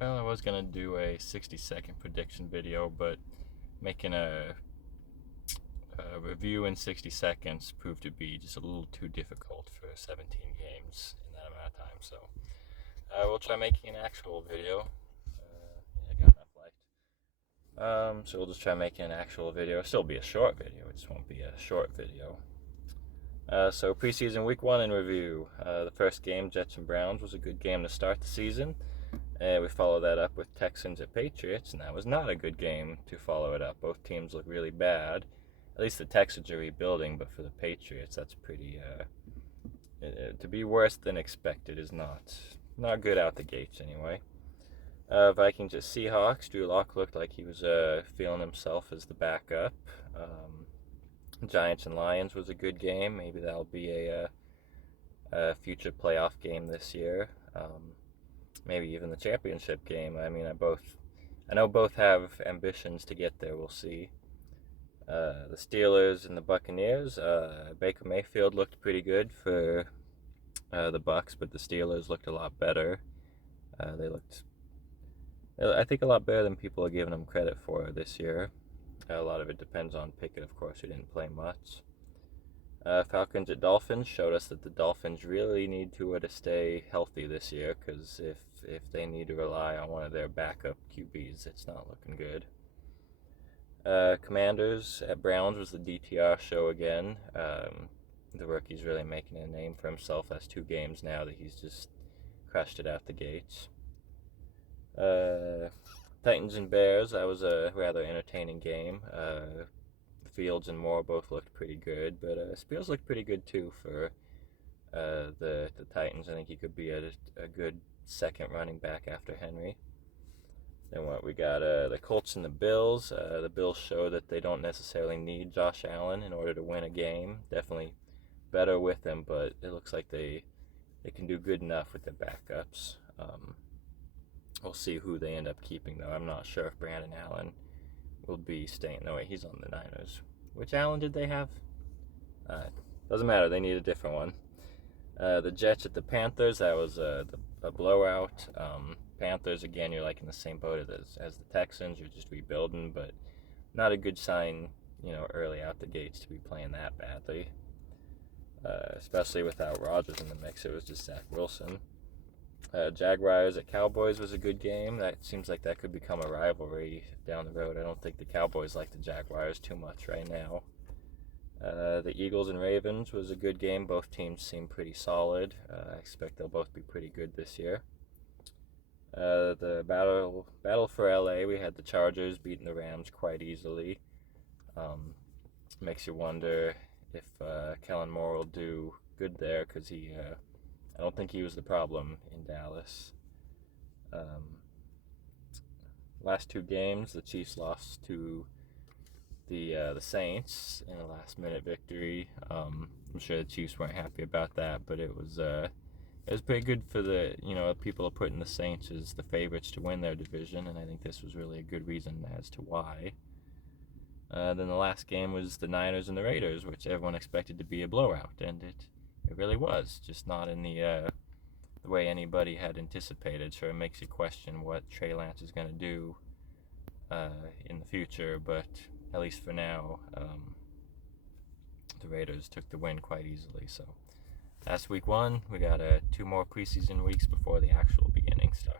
Well, I was gonna do a 60-second prediction video, but making a review in 60 seconds proved to be just a little too difficult for 17 games in that amount of time. So I will try making an actual video. I got enough left. So we'll just try making an actual video. It'll still be a short video. It just won't be a short video. So preseason week 1 in review. The first game, Jets and Browns, was a good game to start the season. We followed that up with Texans at Patriots, and that was not a good game to follow it up. Both teams look really bad. At least the Texans are rebuilding, but for the Patriots, that's pretty. To be worse than expected is not good out the gates anyway. Vikings at Seahawks. Drew Lock looked like he was feeling himself as the backup. Giants and Lions was a good game. Maybe that'll be a future playoff game this year. Maybe even the championship game. I mean, I know both have ambitions to get there. We'll see. The Steelers and the Buccaneers. Baker Mayfield looked pretty good for the Bucs, but the Steelers looked a lot better. They looked, I think, a lot better than people are giving them credit for this year. A lot of it depends on Pickett, of course, who didn't play much. Falcons at Dolphins showed us that the Dolphins really need to stay healthy this year, because if they need to rely on one of their backup QBs, it's not looking good. Commanders at Browns was the DTR show again. The rookie's really making a name for himself. That's 2 games now that he's just crushed it out the gates. Titans and Bears, that was a rather entertaining game. Fields and Moore both looked pretty good, but Spears looked pretty good too for the Titans. I think he could be a good second running back after Henry. Then what we got, the Colts and the Bills. The Bills show that they don't necessarily need Josh Allen in order to win a game. Definitely better with him, but it looks like they can do good enough with their backups. We'll see who they end up keeping, though. I'm not sure if Brandon Allen will be staying. No, wait, he's on the Niners. Which Allen did they have? Doesn't matter. They need a different one. The Jets at the Panthers. That was a blowout. Panthers, again, you're like in the same boat as the Texans. You're just rebuilding, but not a good sign, early out the gates to be playing that badly. Especially without Rodgers in the mix. It was just Zach Wilson. Jaguars at Cowboys was a good game. That seems like that could become a rivalry down the road. I don't think the Cowboys like the Jaguars too much right now. The Eagles and Ravens was a good game. Both teams seem pretty solid. I expect they'll both be pretty good this year. The battle for LA, we had the Chargers beating the Rams quite easily. Makes you wonder if Kellen Moore will do good there, because I don't think he was the problem in Dallas. Last 2 games, the Chiefs lost to the Saints in a last-minute victory. I'm sure the Chiefs weren't happy about that, but it was pretty good for the people are putting the Saints as the favorites to win their division, and I think this was really a good reason as to why. Then the last game was the Niners and the Raiders, which everyone expected to be a blowout, and it really was, just not in the way anybody had anticipated. So it makes you question what Trey Lance is going to do in the future, but at least for now, the Raiders took the win quite easily. So that's week 1. We got 2 more preseason weeks before the actual beginning starts.